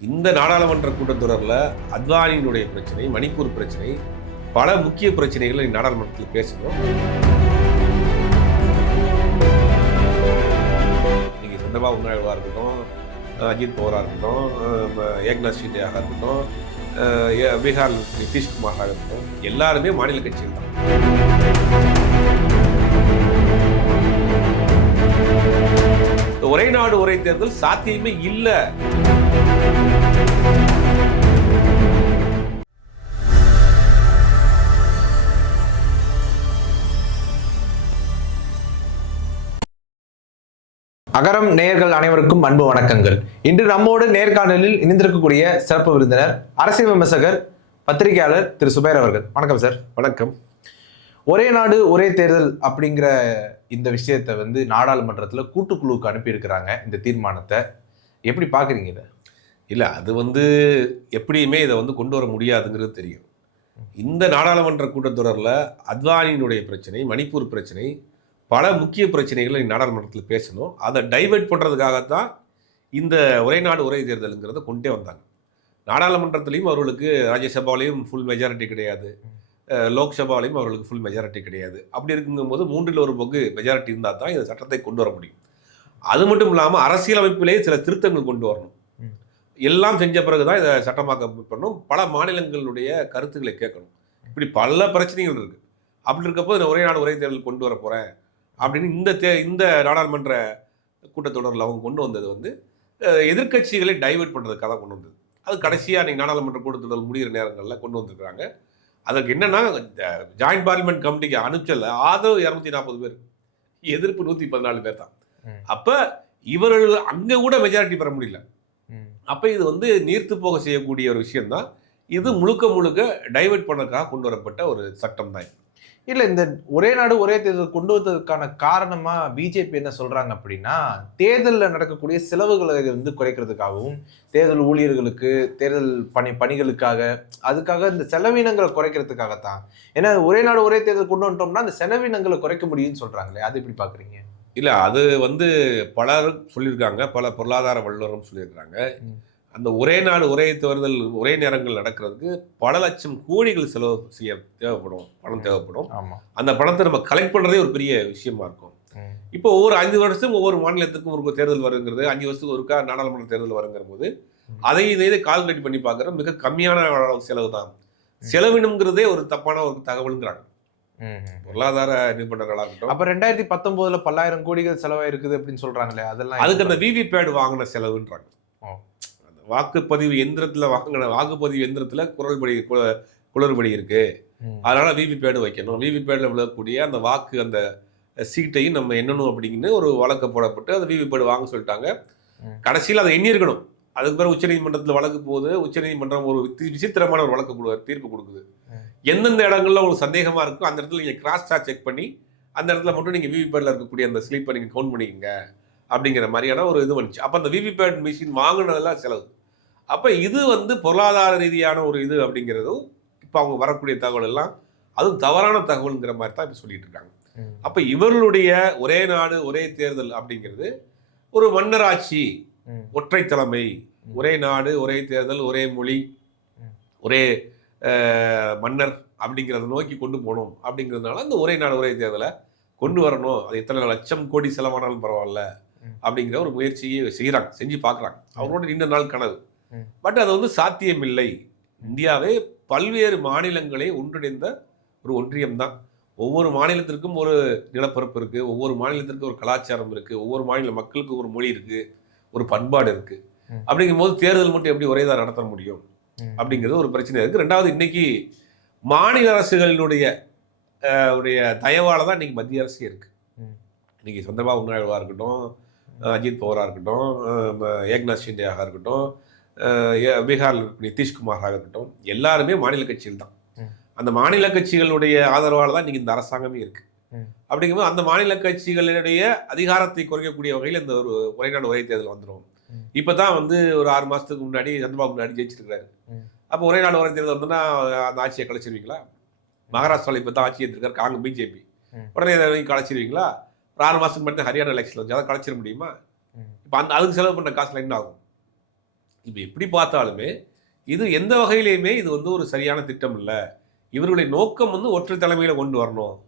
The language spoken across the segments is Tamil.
இந்த நாடாளுமன்ற கூட்டத்தொடரில் அத்வானியினுடைய பிரச்சனை மணிப்பூர் பிரச்சனை பல முக்கிய பிரச்சனைகளை நாடாளுமன்றத்தில் பேசணும் இன்னைக்கு சந்தபா நாயுடுவாக இருக்கட்டும் அஜித் பவராக இருக்கட்டும் ஏக்நாத் ஷிண்டேயாக இருக்கட்டும் பீகார் நிதிஷ்குமாராக இருக்கட்டும் எல்லாருமே மாநில கட்சிகள் தான். இந்த ஒரே நாடு ஒரே தேர்தல் சாத்தியமே இல்லை. அகரம் நேயர்கள் அனைவருக்கும் அன்பு வணக்கங்கள். இன்று நம்மோடு நேர்காணலில் இணைந்திருக்கக்கூடிய சிறப்பு விருந்தினர் அரசியல் விமர்சகர் பத்திரிகையாளர் திரு சுபேர் அவர்கள். வணக்கம் சார். வணக்கம். ஒரே நாடு ஒரே தேர்தல் அப்படிங்கிற இந்த விஷயத்தை வந்து நாடாளுமன்றத்தில் கூட்டுக்குழுவுக்கு அனுப்பியிருக்கிறாங்க இந்த தீர்மானத்தை. எப்படி பார்க்குறீங்க இதை? இல்லை அது வந்து எப்படியுமே இதை வந்து கொண்டு வர முடியாதுங்கிறது தெரியும். இந்த நாடாளுமன்ற கூட்டத்தொடரில் அத்வானியினுடைய பிரச்சனை மணிப்பூர் பிரச்சனை பல முக்கிய பிரச்சனைகளை நாடாளுமன்றத்தில் பேசணும். அதை டைவெர்ட் பண்ணுறதுக்காகத்தான் இந்த ஒரே நாடு ஒரே தேர்தலுங்கிறத கொண்டே வந்தாங்க. நாடாளுமன்றத்திலையும் அவர்களுக்கு ராஜ்யசபாலையும் ஃபுல் மெஜாரிட்டி கிடையாது. லோக்சபாலையும் அவர்களுக்கு ஃபுல் மெஜாரிட்டி கிடையாது. அப்படி இருக்கும்போது மூன்றில் ஒரு பங்கு மெஜாரிட்டி இருந்தால் தான் இந்த சட்டத்தை கொண்டு வர முடியும். அது மட்டும் இல்லாமல் அரசியலமைப்பிலேயே சில திருத்தங்கள் கொண்டு வரணும். எல்லாம் செஞ்ச பிறகு தான் இதை சட்டமாக்க பண்ணணும். பல மாநிலங்களுடைய கருத்துக்களை கேட்கணும். இப்படி பல பிரச்சனைகள் இருக்கு. அப்படி இருக்கப்போ இந்த ஒரே நாடு ஒரே தேர்தல் கொண்டு வர போறேன். அப்படின்னு இந்த தே இந்த நாடாளுமன்ற கூட்டத்தொடரில் அவங்க கொண்டு வந்தது வந்து அஹ், எதிர்க்கட்சிகளை டைவெர்ட் பண்ணுறதுக்காக தான் கொண்டு வந்தது. அது கடைசியாக நீங்கள் நாடாளுமன்ற கூட்டத்தொடர் முடிகிற நேரங்களில் கொண்டு வந்திருக்கிறாங்க. அதுக்கு என்னன்னா ஜாயிண்ட் பார்லிமெண்ட் கமிட்டிக்கு அனுப்பிச்சல ஆதரவு இரநூத்தி நாற்பது பேர். எதிர்ப்பு நூற்றி பதினாலு பேர் தான். அப்போ இவர்கள் அங்கே கூட மெஜாரிட்டி பெற முடியல. அப்போ இது வந்து நீர்த்து போக செய்யக்கூடிய ஒரு விஷயம்தான். இது முழுக்க முழுக்க டைவெர்ட் பண்ணதுக்காக கொண்டு வரப்பட்ட ஒரு சட்டம் தான் இல்ல இந்த ஒரே நாடு ஒரே தேர்தல் கொண்டு வந்ததுக்கான காரணமா பிஜேபி என்ன சொல்றாங்க அப்படின்னா தேர்தலில் நடக்கக்கூடிய செலவுகளை வந்து குறைக்கிறதுக்காகவும் தேர்தல் ஊழியர்களுக்கு தேர்தல் பணி பணிகளுக்காக அதுக்காக இந்த செலவினங்களை குறைக்கிறதுக்காகத்தான். ஏன்னா ஒரே நாடு ஒரே தேர்தல் கொண்டு வந்துட்டோம்னா அந்த செலவினங்களை குறைக்க முடியும்னு சொல்றாங்களே அது எப்படி பாக்குறீங்க? இல்லை அது வந்து பலர் சொல்லியிருக்காங்க பல பொருளாதார வல்லுநரும் சொல்லியிருக்காங்க ம். அந்த ஒரே நாடு ஒரே தேர்தல் ஒரே நேரங்கள் நடக்கிறதுக்கு பல லட்சம் கோடிகள் செலவு செய்ய தேவைப்படும் பணம் தேவைப்படும். அந்த பணத்தை நம்ம கலெக்ட் பண்ணுறதே ஒரு பெரிய விஷயமா இருக்கும். இப்போ ஒவ்வொரு அஞ்சு வருஷம் ஒவ்வொரு மாநிலத்துக்கும் ஒரு தேர்தல் வருங்கிறது அஞ்சு வருஷத்துக்கு ஒருக்கா நாடாளுமன்ற தேர்தல் வருங்கிற போது. அதை இதை கால்குலேட் பண்ணி பார்க்குற மிக கம்மியான செலவு தான். செலவினம்ங்கிறதே ஒரு தப்பான ஒரு தகவலுங்கிறாங்க. பொருளாதார நிபுணர்களாக இருக்கட்டும். அப்ப ரெண்டாயிரத்தி பத்தொன்பதுல பல்லாயிரம் கோடிகள் செலவாயிருக்குது அப்படின்னு சொல்றாங்களே அதெல்லாம் அதுக்கு அந்த விவிபேட் வாங்கின செலவுன்றாங்க. வாக்குப்பதிவு எந்திரத்துல வாங்கின வாக்குப்பதிவு எந்திரத்துல குரல்படி குளறுபடி இருக்கு. ம். அதனால விவிபேடு வைக்கணும். விவிபேடில் விழக்கூடிய அந்த வாக்கு அந்த சீட்டையும் நம்ம எண்ணணும் அப்படின்னு ஒரு வழக்கு போடப்பட்டு அந்த விவிபேடு வாங்க சொல்லிட்டாங்க. கடைசியில் அதை எண்ணியிருக்கணும். அதுக்கு பிறகு உச்சநீதிமன்றத்தில் வழக்கு போகுது உச்சநீதிமன்றம் ஒரு விசித்திரமான ஒரு வழக்கு தீர்ப்பு கொடுக்குது. எந்தெந்த இடங்கள்ல உங்களுக்கு சந்தேகமா இருக்கோ அந்த இடத்துல நீங்க கிராஸ் சார்ஜ் செக் பண்ணி அந்த இடத்துல மட்டும் நீங்க விவிபேட்ல இருக்கக்கூடிய அந்த ஸ்லீப்பை நீங்க கவுண்ட் பண்ணிக்கங்க அப்படிங்கிற மாதிரியான ஒரு இது வந்துச்சு. அப்போ அந்த விவிபேட் மிஷின் வாங்கினதெல்லாம் செலவு. அப்போ இது வந்து பொருளாதார ரீதியான ஒரு இது அப்படிங்கிறதும் இப்போ அவங்க வரக்கூடிய தகவல் எல்லாம் அதுவும் தவறான தகவல்ங்கிற மாதிரி தான் இப்போ சொல்லிட்டு இருக்காங்க. அப்போ இவர்களுடைய ஒரே நாடு ஒரே தேர்தல் அப்படிங்கிறது ஒரு மன்னராட்சி. ஒற்றை தலைமை. ஒரே நாடு ஒரே தேர்தல் ஒரே மொழி. ஒரே மன்னர் அப்படிங்கிறத நோக்கி கொண்டு போகணும் அப்படிங்கிறதுனால இந்த ஒரே நாடு ஒரே தேர்தலை கொண்டு வரணும் அது எத்தனை லட்சம் கோடி செலவானாலும் பரவாயில்ல. அப்படிங்கிற ஒரு முயற்சியை செய்கிறாங்க செஞ்சு பார்க்குறாங்க அவரோட நீண்ட நாள் கனவு. பட் அது வந்து சாத்தியமில்லை. இந்தியாவே பல்வேறு மாநிலங்களை ஒன்றிணைந்த ஒரு ஒன்றியம் தான் ஒவ்வொரு மாநிலத்திற்கும் ஒரு நிலப்பரப்பு இருக்குது ஒவ்வொரு மாநிலத்திற்கும் ஒரு கலாச்சாரம் இருக்குது ஒவ்வொரு மாநில மக்களுக்கு ஒரு மொழி இருக்குது ஒரு பண்பாடு இருக்குது. அப்படிங்கும்போது தேர்தல் மட்டும் எப்படி ஒரே தான் நடத்த முடியும். அப்படிங்கிறது ஒரு பிரச்சனை இருக்குது ரெண்டாவது இன்னைக்கு மாநில அரசுகளினுடைய உடைய தயவால தான் இன்னைக்கு மத்திய அரசு இருக்கு. ம். இன்னைக்கு சந்திரபாபு நாயுடுவா இருக்கட்டும் அஜித் பவாரா இருக்கட்டும் ஏக்நாத் ஷிண்டேயாக இருக்கட்டும் அஹ், ஏ- பீகார் நிதிஷ்குமாராக இருக்கட்டும் எல்லாருமே மாநில கட்சிகள் தான். அந்த மாநில கட்சிகளுடைய ஆதரவால தான் இன்னைக்கு இந்த அரசாங்கமே இருக்கு ம். அப்படிங்கும்போது அந்த மாநில கட்சிகளுடைய அதிகாரத்தை குறைக்கக்கூடிய வகையில் இந்த ஒரு ஒரே நாடு ஒரே தேர்தல் வந்துடும் ம். இப்பதான் வந்து ஒரு ஆறு மாசத்துக்கு முன்னாடி சந்திரபாபு முன்னாடி ஜெயிச்சிருக்காரு ம். அப்போ ஒரே நாடு ஒரே தேர்தல் வந்தோன்னா அந்த ஆட்சியை கலைச்சிருவீங்களா மகாராஷ்டிராவில் இப்போ தான் ஆட்சி எடுத்திருக்காரு காங்க பிஜேபி. உடனே இதை கலைச்சிருவீங்களா ஒரு ஆறு மாசத்துக்கு மட்டும் ஹரியானா எலெக்ஷன் வந்து அதை கலைச்சிட முடியுமா. இப்போ அந்த அதுக்கு செலவு பண்ண காசுல என்ன ஆகும் இப்போ எப்படி பார்த்தாலுமே இது எந்த வகையிலையுமே இது வந்து ஒரு சரியான திட்டம் இல்லை இவர்களுடைய நோக்கம் வந்து ஒற்றை தலைமையில கொண்டு வரணும்.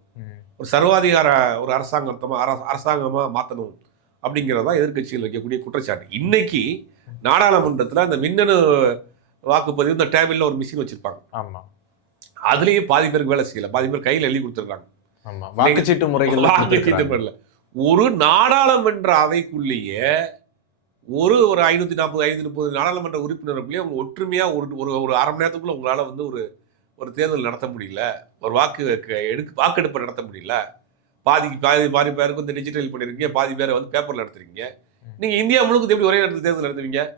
ஒரு சர்வாதிகார ஒரு அரசாங்கத்தமா அர- அரசாங்கமா மாற்றணும் அப்படிங்கிறதா எதிர்க்கட்சிகள் வைக்கக்கூடிய குற்றச்சாட்டு. இன்னைக்கு நாடாளுமன்றத்தில் அந்த மின்னணு வாக்குப்பதிவு இந்த டேபிளில் ஒரு மிஷின் வச்சிருப்பாங்க. ஆமா. அதுலேயே பாதி பேருக்கு வேலை செய்யல. பாதி பேர் கையில் எழுதி கொடுத்துருக்காங்க. ஆமா. வாக்குச்சீட்டு முறைகள் வாக்குச்சீட்டு பண்ணல ஒரு நாடாளுமன்ற அவைக்குள்ளேயே ஒரு ஒரு ஐநூத்தி நாற்பது ஐநூத்தி முப்பது நாடாளுமன்ற உறுப்பினருக்குள்ளேயே அவங்க ஒற்றுமையா ஒரு ஒரு ஒரு அரை மணி நேரத்துக்குள்ள உங்களால வந்து ஒரு ஒரு தேர்தல் நடத்த முடியல. ஒரு வாக்கு எடுக்க வாக்கெடுப்பு நடத்த முடியல. பாதிக்கு பாதி பாதி பேருக்கு வந்து டிஜிட்டல் பண்ணிருக்கீங்க பாதி பேரை வந்து பேப்பர்ல நடத்துறீங்க நீங்க இந்தியா முழுக்க எப்படி ஒரே நேரத்தில் தேர்தல் நடத்துவீங்க?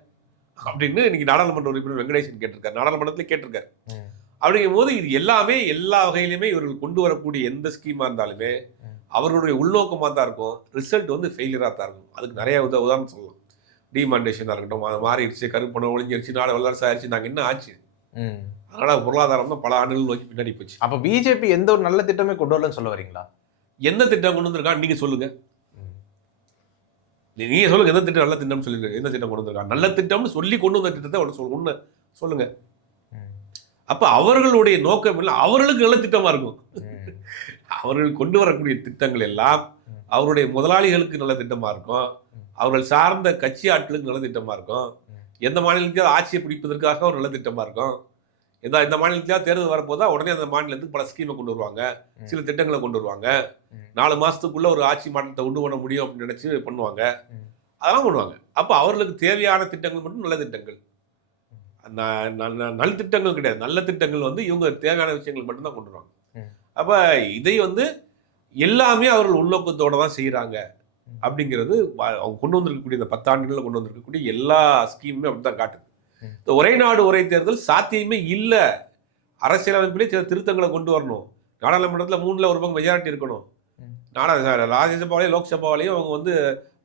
அப்படின்னு இன்னைக்கு நாடாளுமன்ற உறுப்பினர் வெங்கடேசன் கேட்டிருக்காரு. நாடாளுமன்றத்துல கேட்டிருக்காரு. ம். அப்படிங்கும் போது இது எல்லாமே எல்லா வகையிலுமே இவர்கள் கொண்டு வரக்கூடிய எந்த ஸ்கீமா இருந்தாலுமே. அவர்களுடைய உள்நோக்கமாக தான் இருக்கும். ரிசல்ட் வந்து ஃபெயிலியராக தான் இருக்கும். அதுக்கு நிறைய உத உதாரணம் சொல்லலாம். டிமாண்டேஷனாக இருக்கட்டும் அது மாறிடுச்சு கருப்பணம் ஒளிஞ்சிருச்சு நாடு வல்லரசு ஆயிடுச்சு நாங்கள் என்ன ஆச்சு. அதனால பொருளாதாரம் தான் பல ஆண்டுகள் நோக்கி பின்னாடி போச்சு. அப்ப பிஜேபி எந்த ஒரு நல்ல திட்டமே கொண்டு வரலன்னு சொல்ல வரீங்களா? எந்த திட்டம் கொண்டு வந்திருக்கா நீங்க சொல்லுங்க. நீ- நீங்க சொல்லுங்க எந்த திட்டம் நல்ல திட்டம் சொல்லுங்க. எந்த திட்டம் கொண்டு வந்திருக்கா நல்ல திட்டம்னு சொல்லி கொண்டு வந்த திட்டத்தை ஒன்று சொல்லு ஒன்று சொல்லுங்க. அப்ப அவர்களுடைய நோக்கம் இல்லை அவர்களுக்கு நல்ல திட்டமா இருக்கும். அவர்கள் கொண்டு வரக்கூடிய திட்டங்கள் எல்லாம். அவருடைய முதலாளிகளுக்கு நல்ல திட்டமா இருக்கும். அவர்கள் சார்ந்த கட்சி ஆட்களுக்கு நல்ல திட்டமா இருக்கும். எந்த மாநிலத்தையாவது ஆட்சியை பிடிப்பதற்காக ஒரு நல்ல திட்டமா இருக்கும் எந்த இந்த மாநிலத்திலேயாவது தேர்தல் வரப்போதா உடனே அந்த மாநிலத்துக்கு பல ஸ்கீமை கொண்டு வருவாங்க. சில திட்டங்களை கொண்டு வருவாங்க. நாலு மாசத்துக்குள்ள ஒரு ஆட்சி மாற்றத்தை உண்டு பண்ண முடியும் அப்படின்னு நினைச்சு பண்ணுவாங்க. அதெல்லாம் பண்ணுவாங்க அப்ப அவர்களுக்கு தேவையான திட்டங்கள் மட்டும் நல்ல திட்டங்கள் நல்ல திட்டங்கள் கிடையாது நல்ல திட்டங்கள் வந்து இவங்க தேவையான விஷயங்கள் மட்டும்தான் கொண்டு வருவாங்க. அப்ப இதை வந்து எல்லாமே அவர்கள் உள்நோக்கத்தோட தான் செய்யறாங்க ம். அப்படிங்கிறது அவங்க கொண்டு வந்திருக்கக்கூடிய இந்த பத்தாண்டுகளில் கொண்டு வந்திருக்கக்கூடிய எல்லா ஸ்கீமுமே அப்படிதான் காட்டுது. இந்த ஒரே நாடு ஒரே தேர்தல் சாத்தியமே இல்லை. அரசியலமைப்பிலே சில திருத்தங்களை கொண்டு வரணும். நாடாளுமன்றத்தில் மூணுல ஒரு பக்கம் மெஜாரிட்டி இருக்கணும். நாடா ராஜ்யசபாவிலையும் லோக்சபாவிலையும் அவங்க வந்து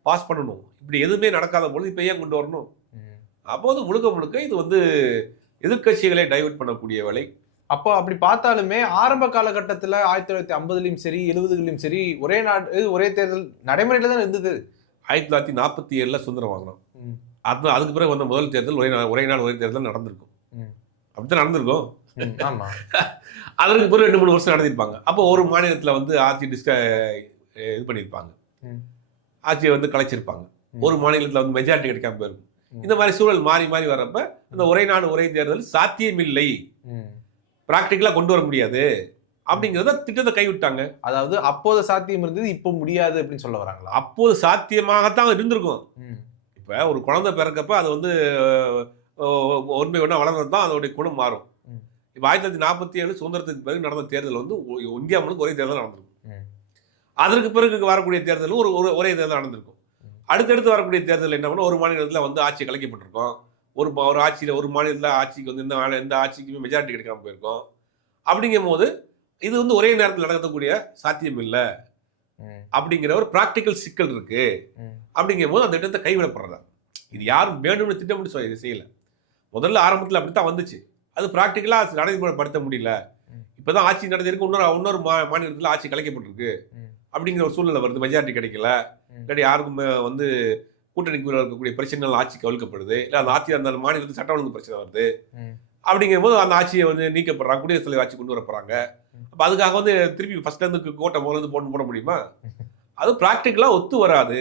பாஸ் பண்ணணும். இப்படி எதுவுமே நடக்காத பொழுது இப்போ ஏன் கொண்டு வரணும்? அப்போது முழுக்க முழுக்க இது வந்து எதிர்க்கட்சிகளை டைவர்ட் பண்ணக்கூடிய வேலை. அப்போ அப்படி பார்த்தாலுமே ஆரம்ப காலகட்டத்துல ஆயிரத்தி தொள்ளாயிரத்தி ஐம்பதுலயும் சரி எழுபதுலயும் சரி ஒரே நாடு ஒரே தேர்தல் நடைமுறையில தான் இருந்தது ஆயிரத்தி தொள்ளாயிரத்தி நாற்பத்தி ஏழில் சுதந்திரம் வாங்கினோம். அது அதுக்கு பிறகு வந்த முதல் தேர்தல் ஒரே நாள் ஒரே நாள் ஒரே தேர்தல் நடந்திருக்கும். அப்படித்தான் நடந்திருக்கும் அதற்கு பிறகு ரெண்டு மூணு வருஷம் நடத்திருப்பாங்க அப்போ ஒரு மாநிலத்தில் வந்து ஆட்சி டிஸ்க இது பண்ணியிருப்பாங்க. ஆட்சியை வந்து கலைச்சிருப்பாங்க. ஒரு மாநிலத்தில் வந்து மெஜாரிட்டி கிடைக்காம போயிருக்கும். இந்த மாதிரி சூழல் மாறி மாறி வரப்ப அந்த ஒரே நாடு ஒரே தேர்தல் சாத்தியமில்லை. ப்ராக்டிக்கலாக கொண்டு வர முடியாது. அப்படிங்கிறத திட்டத்தை கைவிட்டாங்க. அதாவது அப்போது சாத்தியம் இருந்தது இப்போ முடியாது அப்படின்னு சொல்ல வராங்களா? அப்போது சாத்தியமாகத்தான் இருந்திருக்கும். இப்போ ஒரு குழந்தை பிறக்கப்ப அது வந்து ஒன்மை ஒன்றா வளர்ந்தது தான் அதோடைய குணம் மாறும். இப்போ ஆயிரத்தி தொள்ளாயிரத்தி நாற்பத்தி ஏழு சுதந்திரத்துக்கு பிறகு நடந்த தேர்தல் வந்து இந்தியா முழுக்க ஒரே தேர்தல் நடந்திருக்கும். அதற்கு பிறகு வரக்கூடிய தேர்தலும் ஒரு ஒரு- தேர்தல் நடந்திருக்கும். அடுத்தடுத்து வரக்கூடிய தேர்தல் என்ன பண்ணா ஒரு மாநிலத்தில் வந்து ஆட்சி கலைக்கப்பட்டிருக்கும். ஒரு ஒரு ஆட்சியில் ஒரு மாநிலத்தில் ஆட்சிக்கு வந்து எந்த மாநில- எந்த ஆட்சிக்குமே மெஜாரிட்டி கிடைக்காம போயிருக்கும் அப்படிங்கும் போது இது வந்து ஒரே நேரத்தில் நடக்கக்கூடிய சாத்தியம் இல்லை. அப்படிங்கிற ஒரு ப்ராக்டிக்கல் சிக்கல் இருக்கு. அப்படிங்கும் போது அந்த திட்டத்தை கைவிடப்படுறதா இது யாரும் வேணும்னு திட்டமிட்டு சொ- இது செய்யல முதல்ல ஆரம்பத்தில் அப்படித்தான் வந்துச்சு அது ப்ராக்டிக்கலாக நடைமுறைப்படுத்த முடியல. இப்போதான் ஆட்சி நடந்திருக்கு இன்னொரு இன்னொரு மா மாநிலத்தில் ஆட்சி கலைக்கப்பட்டிருக்கு. அப்படிங்கிற ஒரு சூழ்நிலை வருது மெஜாரிட்டி கிடைக்கல. இல்லாட்டி யாருக்கும் வந்து கூட்டணிக்குள்ள இருக்கக்கூடிய பிரச்சனைகள் ஆட்சி கவிழ்க்கப்படுது இல்லை அந்த ஆட்சி அந்த மாநிலத்துக்கு சட்ட ஒழுங்கு பிரச்சனை வருது. அப்படிங்கும் போது அந்த ஆட்சியை வந்து நீக்கப்படுறாங்க குடியரசுத் தலைவர் ஆட்சி கொண்டு வர போறாங்க. அப்போ அதுக்காக வந்து திருப்பி ஃபர்ஸ்ட்ல இருந்து கோட்டை முதல்ல போட்டு போட முடியுமா அது ப்ராக்டிக்கலாக ஒத்து வராது.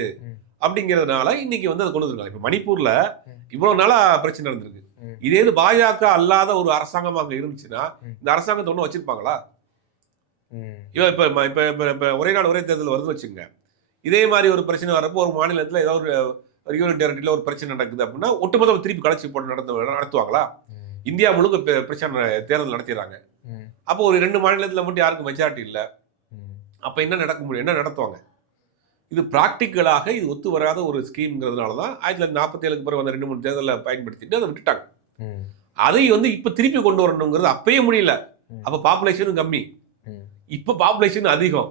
அப்படிங்கிறதுனால இன்னைக்கு வந்து அதை கொண்டு வந்திருக்காங்க இப்போ மணிப்பூர்ல ம். இவ்வளவு நாளா பிரச்சனை நடந்திருக்கு. இதே இது பாஜக அல்லாத ஒரு அரசாங்கம் அங்க இருந்துச்சுன்னா. இந்த அரசாங்கத்தை ஒன்றும் வச்சிருப்பாங்களா. இவன் இப்போ இப்போ இப்போ இப்போ ஒரே நாடு ஒரே தேர்தல் வருதுன்னு வச்சுங்க இதே மாதிரி ஒரு பிரச்சனை வரப்போ ஒரு மாநிலத்தில் ஏதோ ஒரு யூனியன் டெரிட்டரியில் ஒரு பிரச்சனை நடக்குது அப்படின்னா ஒட்டுமொத்தம் திருப்பி கலைச்சி போட்டு நடத்த நடத்துவாங்களா. இந்தியா முழுக்க பிரச்சனை தேர்தல் நடத்திடுறாங்க. அப்போ ஒரு ரெண்டு மாநிலத்தில் மட்டும் யாருக்கும் மெஜாரிட்டி இல்லை. அப்போ என்ன நடக்க முடியும் என்ன நடத்துவாங்க இது ப்ராக்டிக்கலாக இது ஒத்து வராத ஒரு ஸ்கீம்ங்கிறதுனால தான் ஆயிரத்தி தொள்ளாயிரத்தி நாற்பத்தி ஏழுக்கு பிறகு வந்த ரெண்டு மூணு தேர்தலில் பயன்படுத்திட்டு அதை விட்டுட்டாங்க. அதை வந்து இப்போ திருப்பி கொண்டு வரணுங்கிறது அப்பயே முடியல. அப்போ பாப்புலேஷனும் கம்மி. இப்போ பாப்புலேஷன் அதிகம்.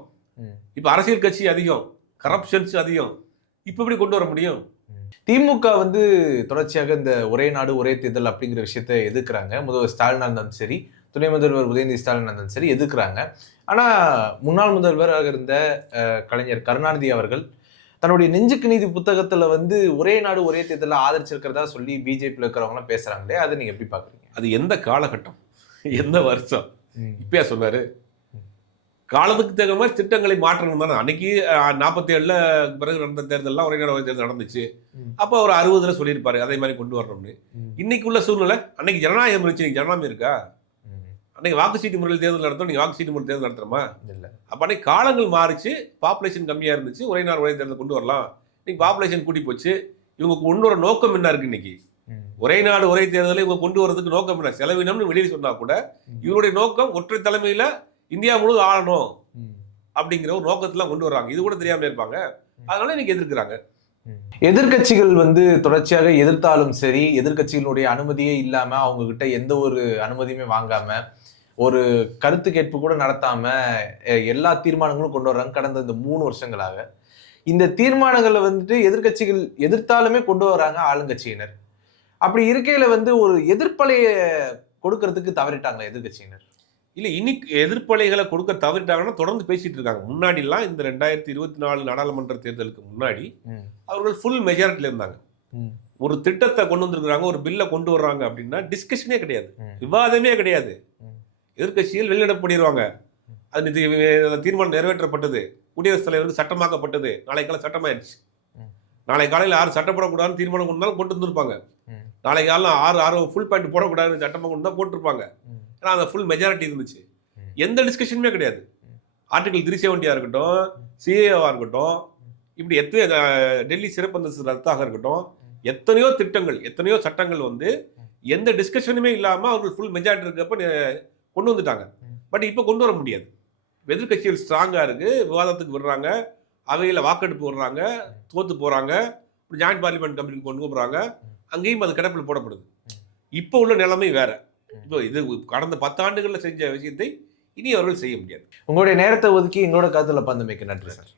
இப்போ அரசியல் கட்சி அதிகம் கரப்ஷன்ஸ் அதிகம். இப்போ எப்படி கொண்டு வர முடியும்? திமுக வந்து தொடர்ச்சியாக இந்த ஒரே நாடு ஒரே தேர்தல் அப்படிங்கிற விஷயத்தை எதிர்க்கிறாங்க. முதல்வர் ஸ்டாலினா இருந்தாலும் சரி துணை முதல்வர் உதயநிதி ஸ்டாலின் இருந்தாலும் சரி எதிர்க்கிறாங்க. ஆனா முன்னாள் முதல்வராக இருந்த கலைஞர் கருணாநிதி அவர்கள் தன்னுடைய நெஞ்சுக்கு நீதி புத்தகத்துல வந்து ஒரே நாடு ஒரே தேர்தலில் ஆதரிச்சிருக்கிறதா சொல்லி பிஜேபியில் இருக்கிறவங்க எல்லாம் பேசுறாங்களே அதை நீங்க எப்படி பாக்குறீங்க அது எந்த காலகட்டம்? எந்த வருஷம்? இப்பயா சொன்னாரு காலத்துக்கு தகுந்த மாதிரி திட்டங்களை மாற்றணும் தானே அன்னைக்கு நாற்பத்தி ஏழுல பிறகு நடந்த தேர்தல்லாம் ஒரே நாடு ஒரே தேர்தல் நடந்துச்சு. அப்போ ஒரு அறுபதுல சொல்லியிருப்பாரு அதே மாதிரி கொண்டு வரணும்னு. இன்னைக்கு உள்ள சூழ்நிலை அன்னைக்கு ஜனநாயகம் இருந்துச்சு இன்னைக்கு ஜனநாயகம் இருக்கா. அன்னைக்கு வாக்கு சீட்டு முறையில் தேர்தல் நடத்தோம் நீங்க வாக்கு சீட்டு முறையில் தேர்தல் நடத்துறோமா இல்ல அப்ப அன்னைக்கு காலங்கள் மாறிச்சு பாப்புலேஷன் கம்மியா இருந்துச்சு ஒரே நாள் ஒரே தேர்தல் கொண்டு வரலாம் இன்னைக்கு பாப்புலேஷன் கூட்டி போச்சு இவங்க கொண்டு வர நோக்கம் என்ன இருக்கு இன்னைக்கு. ஒரே நாடு ஒரே தேர்தலை இவங்க கொண்டு வரதுக்கு நோக்கம் என்ன செலவினம்னு வெளியே சொன்னா கூட. இவருடைய நோக்கம் ஒற்றை தலைமையில இந்தியா முழுவதும் ஆளணும். அப்படிங்கிற ஒரு நோக்கத்துல கொண்டு வர்றாங்க. இது கூட தெரியாம இருப்பாங்க. அதனால இன்னைக்கு எதிர்க்கிறாங்க. எதிர்க்கட்சிகள் வந்து தொடர்ச்சியாக எதிர்த்தாலும் சரி எதிர்க்கட்சிகளுடைய அனுமதியே இல்லாம அவங்க கிட்ட எந்த ஒரு அனுமதியுமே வாங்காம ஒரு கருத்து கேட்பு கூட நடத்தாம எல்லா தீர்மானங்களும் கொண்டு வர்றாங்க கடந்த இந்த மூணு வருஷங்களாக. இந்த தீர்மானங்களை வந்துட்டு எதிர்க்கட்சிகள் எதிர்த்தாலுமே கொண்டு வர்றாங்க ஆளுங்கட்சியினர். அப்படி இருக்கையில வந்து ஒரு எதிர்ப்பலைய கொடுக்கறதுக்கு தவறிட்டாங்களா எதிர்க்கட்சியினர்? இல்ல இன்னைக்கு எதிர்ப்பலைகளை கொடுக்க தவறிட்டாங்கன்னா தொடர்ந்து பேசிட்டு இருக்காங்க. முன்னாடி எல்லாம் இந்த ரெண்டாயிரத்தி இருபத்தி நாலு நாடாளுமன்ற தேர்தலுக்கு முன்னாடி அவர்கள் ஃபுல் மெஜாரிட்டில இருந்தாங்க. ஒரு திட்டத்தை கொண்டு வந்திருக்கிறாங்க ஒரு பில்லை கொண்டு வர்றாங்க அப்படின்னா டிஸ்கஷனே கிடையாது. விவாதமே கிடையாது. ம். எதிர்க்கட்சிகள் வெளியிடப்படுவாங்க அது தீர்மானம் நிறைவேற்றப்பட்டது. குடியரசுத் தலைவருக்கு சட்டமாக்கப்பட்டது. நாளைக்கெல்லாம் சட்டமாயிருச்சு ம். நாளை காலையில் ஆறு சட்டப்படக்கூடாதுன்னு தீர்மானம் கொண்டு கொண்டு வந்திருப்பாங்க ம். நாளை காலையில் ஆறு ஆறு ஃபுல் பேண்ட் போடக்கூடாதுன்னு சட்டமாக கொண்டு தான் போட்டிருப்பாங்க. ஏன்னா அந்த ஃபுல் மெஜாரிட்டி இருந்துச்சு. எந்த டிஸ்கஷனுமே கிடையாது. ஆர்டிகல் த்ரீ செவன்ட்டியாக இருக்கட்டும் சிஏவாக இருக்கட்டும் இப்படி எத்தனை டெல்லி சிறப்பு அந்தஸ்து ரத்தாக இருக்கட்டும் எத்தனையோ திட்டங்கள் எத்தனையோ சட்டங்கள் வந்து எந்த டிஸ்கஷனுமே இல்லாமல் அவர்கள் ஃபுல் மெஜாரிட்டி இருக்கப்ப கொண்டு வந்துட்டாங்க. பட் இப்போ கொண்டு வர முடியாது எதிர்க்கட்சிகள் ஸ்ட்ராங்காக இருக்கு விவாதத்துக்கு விடுறாங்க அவையில் வாக்கெடுப்பு விடுறாங்க தோத்து போகிறாங்க ஜாயிண்ட் பார்லிமெண்ட் கமிட்டிக்கு கொண்டு போகிறாங்க அங்கேயும் அது கிடப்பில் போடப்படுது. இப்போ உள்ள நிலைமை வேற. இப்போ இது கடந்த பத்தாண்டுகளில் செஞ்ச விஷயத்தை இனி அவர்கள் செய்ய முடியாது. உங்களுடைய நேரத்தை ஒதுக்கி எங்களோட கருத்துல பந்தமைக்கு நன்றி. சார்.